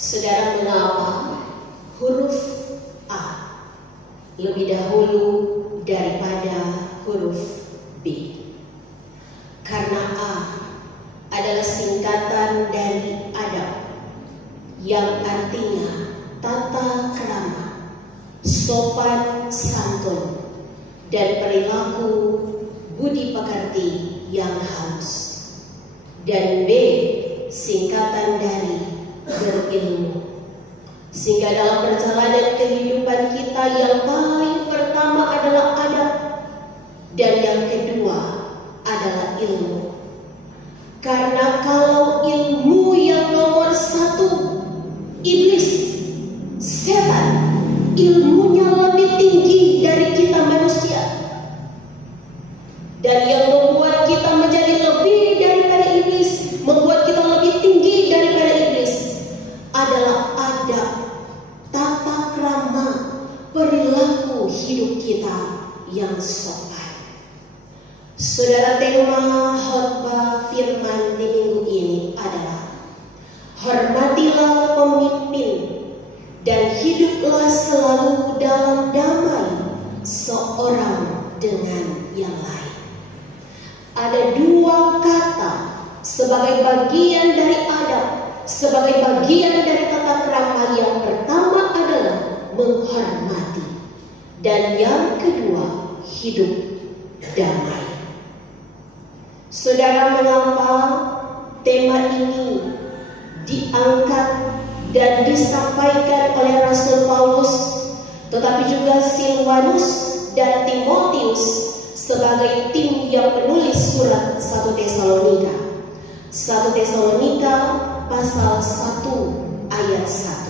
Saudara, mengapa huruf A lebih dahulu daripada huruf B? Karena A adalah singkatan dari adab, yang artinya tata krama, sopan santun, dan perilaku budi pekerti yang halus. Dan B singkatan dari berilmu. Sehingga dalam perjalanan kehidupan kita, yang paling pertama adalah adab, dan yang kedua adalah ilmu. Karena kalau ilmu yang nomor satu, iblis, setan, ilmunya lebih tinggi dari kita manusia, dan yang membuat kita menjadi lebih daripada iblis, membuat kita lebih tinggi daripada iblis, adalah adab, tata krama, perilaku hidup kita yang sopan. Saudara, tema khotbah firman di minggu ini adalah hormatilah pemimpin dan hiduplah selalu dalam damai seorang dengan yang lain. Ada dua kata sebagai bagian dari adab, sebagai bagian dari tata krama. Yang pertama adalah menghormati, dan yang kedua hidup damai. Saudara, mengapa tema ini diangkat dan disampaikan oleh Rasul Paulus, tetapi juga Silvanus dan Timotius sebagai tim yang menulis surat 1 Tesalonika? 1 Tesalonika pasal 1 ayat 1.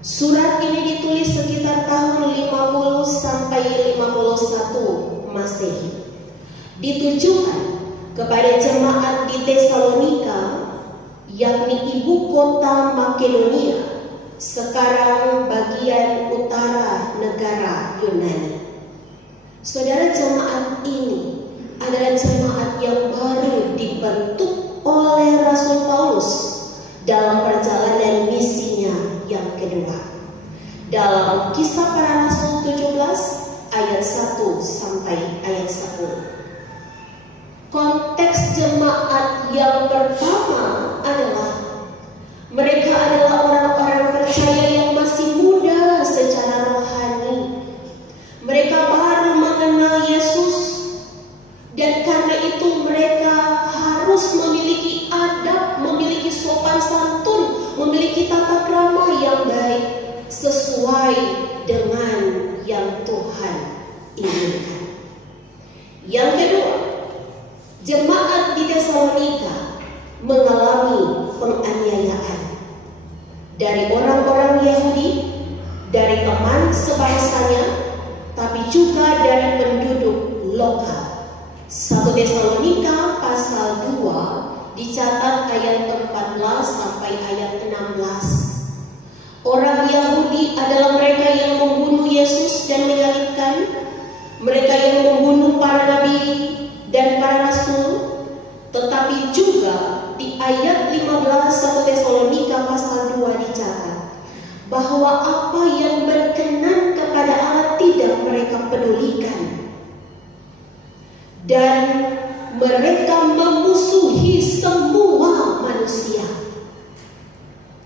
Surat ini ditulis sekitar tahun 50 sampai 51 Masehi. Ditujukan kepada jemaat di Tesalonika, yakni ibu kota Makedonia, sekarang bagian utara negara Yunani. Saudara, jemaat ini adalah jemaat yang baru dibentuk oleh Rasul Paulus dalam perjalanan misinya yang kedua. Dalam Kisah Para Rasul 17 ayat 1 sampai ayat 10. Konteks jemaat yang pertama adalah mereka adalah orang-orang percaya yang masih muda secara rohani. Mereka baru mengenal Yesus, dan karena itu mereka harus memiliki adab, memiliki sopan santun, memiliki tata krama yang baik sesuai dengan yang Tuhan inginkan. Yang kedua, jemaat di Tesalonika mengalami penganiayaan dari orang-orang Yahudi, dari teman sebangsanya, tapi juga dari penduduk lokal. 1 Tesalonika pasal 2 dicatat ayat 14 sampai ayat 16. Orang Yahudi adalah mereka yang membunuh Yesus dan menyalibkan, mereka yang membunuh para nabi dan para rasul. Tetapi juga di ayat 15 1 Tesalonika pasal 2 dicatat bahwa apa yang berkenan kepada Allah tidak mereka pedulikan, dan mereka memusuhi semua manusia,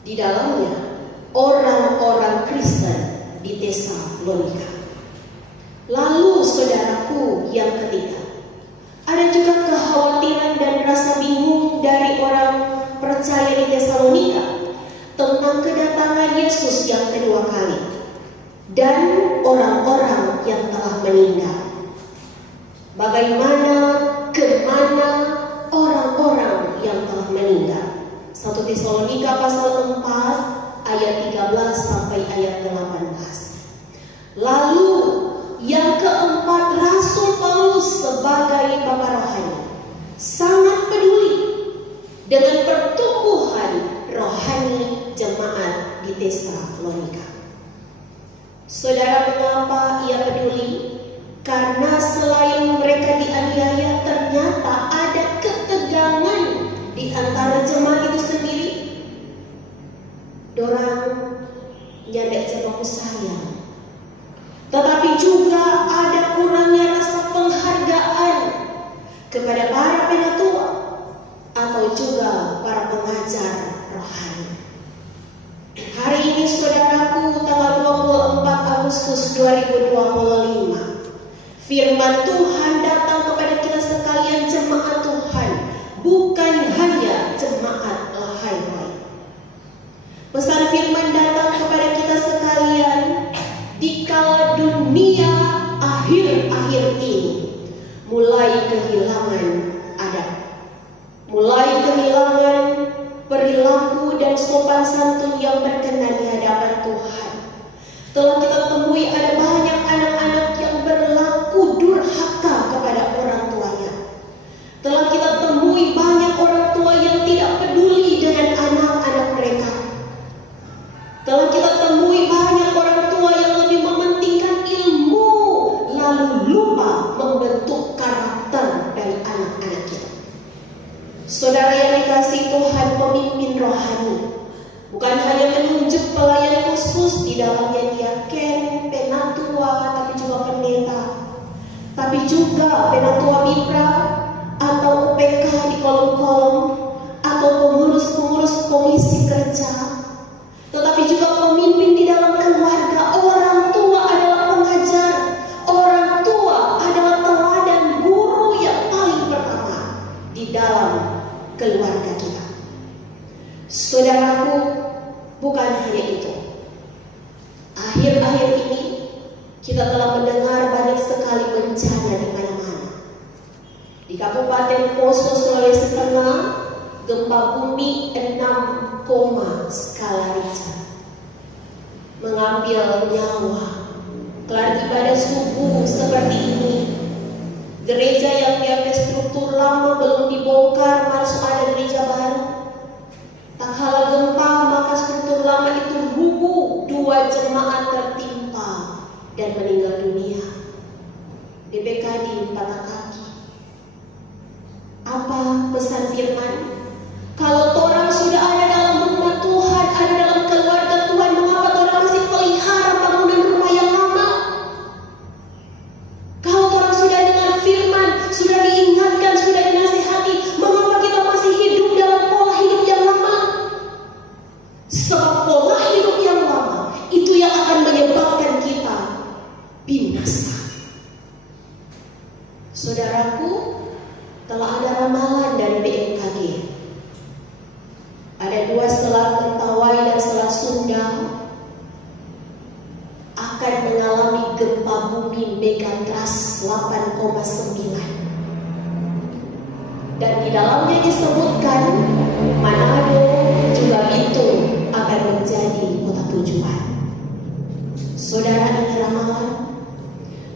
di dalamnya orang-orang Kristen di Tesalonika. Lalu saudaraku, yang ketiga, ada juga kekhawatiran dan rasa bingung dari orang percaya di Tesalonika tentang kedatangan Yesus yang kedua kali dan orang-orang yang telah meninggal. Bagaimana, kemana orang-orang yang telah meninggal? 1 Tesalonika pasal 4 ayat 13 sampai ayat 18. Lalu yang keempat, Rasul Paulus sebagai Bapa rohani sangat peduli dengan pertumbuhan rohani jemaat di Tesalonika. Saudara, mengapa ia peduli? Karena selain mereka dianiaya, ternyata ada ketegangan di antara jemaat itu sendiri. nyadek sama sayang. Tetapi juga ada kurangnya rasa penghargaan kepada para penatua atau juga para pengajar rohani. Hari ini saudaraku, tanggal 24 Agustus 2025, firman Tuhan datang kepada kita sekalian jemaat Tuhan, bukan hanya jemaat lahai-hai. Pesan firman datang kepada kita sekalian di kala dunia akhir-akhir ini mulai kehilangan adab, mulai kehilangan perilaku dan sopan santun yang berkenan di hadapan Tuhan. Telah kita temui ada banyak anak-anak yang berlaku durhaka kepada orang tuanya. Telah kita temui banyak orang tua yang tidak peduli dengan anak-anak mereka. Telah kita temui banyak orang tua yang lebih mementingkan ilmu, lalu lupa membentuk karakter dari anak-anaknya. Saudara yang dikasihi Tuhan, pemimpin rohani bukan hanya menunjuk pelayan khusus, di dalamnya diaken, penatua, tapi juga pendeta, tapi juga penatua mitra atau UPK di kolom-kolom, atau pengurus-pengurus komisi kerja, tetapi juga pemimpin di dalam keluarga. Orang tua adalah pengajar, orang tua adalah teladan guru yang paling pertama di dalam keluarga kita. Saudaraku, bukan hanya itu. Akhir-akhir ini kita telah mendengar banyak sekali bencana di mana-mana. Di Kabupaten Poso, Sulawesi Tengah, gempa bumi 6, skala Richter mengambil nyawa. Kelar ibadah subuh seperti ini, gereja yang diambil struktur lama belum dibongkar, masuk ada gereja baru. Tak kala gempa, maka struktur lama itu rubuh, 2 jemaat tertimpa dan meninggal dunia. DPKD patah kaki. Apa pesan firman? Kalau orang sudah ada dalam rumah Tuhan, ada dalam keluarga Tuhan, mengapa orang masih pelihara bangunan rumah yang lama? Kalau orang sudah dengar firman, sudah diingatkan, sudah dinasihati, mengapa kita masih hidup dalam pola hidup yang lama? Sebab pola hidup yang lama itu yang akan menyebabkan kita binasa. Saudaraku, telah ada ramalan dari BMKG. Ada 2 selat Mentawai dan selat Sunda akan mengalami gempa bumi megatrust 8,9. Dan di dalamnya disebutkan Manado juga Bitung akan menjadi kota tujuan. Saudara, ini ramalan,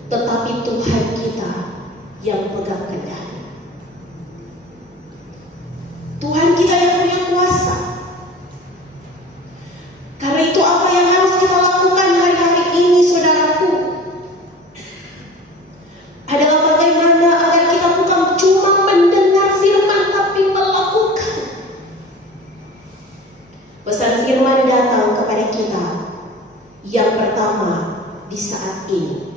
tetapi Tuhan kita yang pegang kendali. Tuhan kita yang punya kuasa. Karena itu apa yang harus kita lakukan hari-hari ini, saudaraku, adalah bagaimana agar kita bukan cuma mendengar firman tapi melakukan. Pesan firman datang kepada kita yang pertama di saat ini.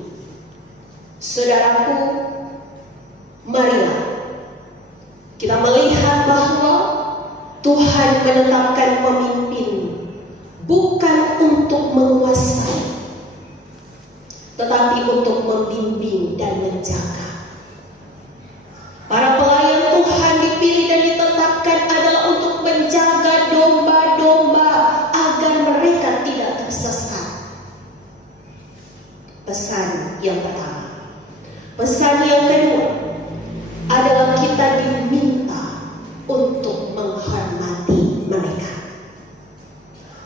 Saudaraku, marilah kita melihat bahwa Tuhan menetapkan pemimpin bukan untuk menguasai, tetapi untuk membimbing dan menjaga. Para pelayan Tuhan dipilih dan ditetapkan adalah untuk menjaga domba-domba agar mereka tidak tersesat. Pesan yang pertama. Pesan yang kedua adalah kita diminta untuk menghormati mereka.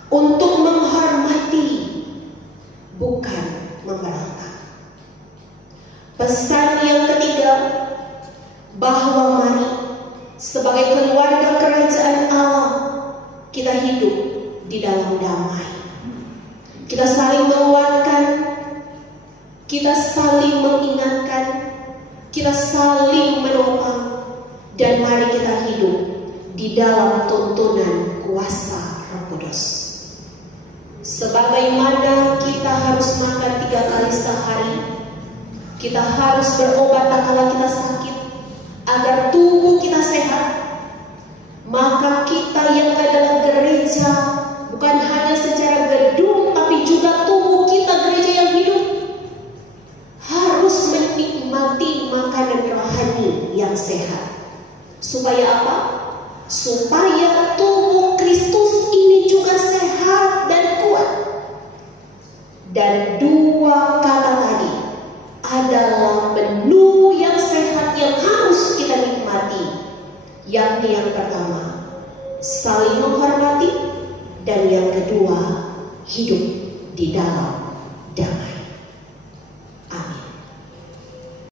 Untuk menghormati, bukan memberontak. Pesan yang ketiga, bahwa mari sebagai keluarga kerajaan Allah kita hidup di dalam damai. Kita saling menguatkan, kita saling mengingatkan, kita saling menopang, dan mari kita hidup di dalam tuntunan kuasa Roh Kudus. Sebagaimana kita harus makan 3 kali sehari, kita harus berobat tatkala kita sakit agar tubuh kita sehat. Maka kita yang adalah gereja, bukan hanya secara gedung, tapi juga tubuh kita gereja yang hidup, harus menikmati makanan rohani yang sehat. Supaya apa? Supaya tubuh Kristus ini juga sehat dan kuat. Dan 2 kata tadi adalah menu yang sehat yang harus kita nikmati. Yakni yang pertama, saling menghormati, dan yang kedua, hidup di dalam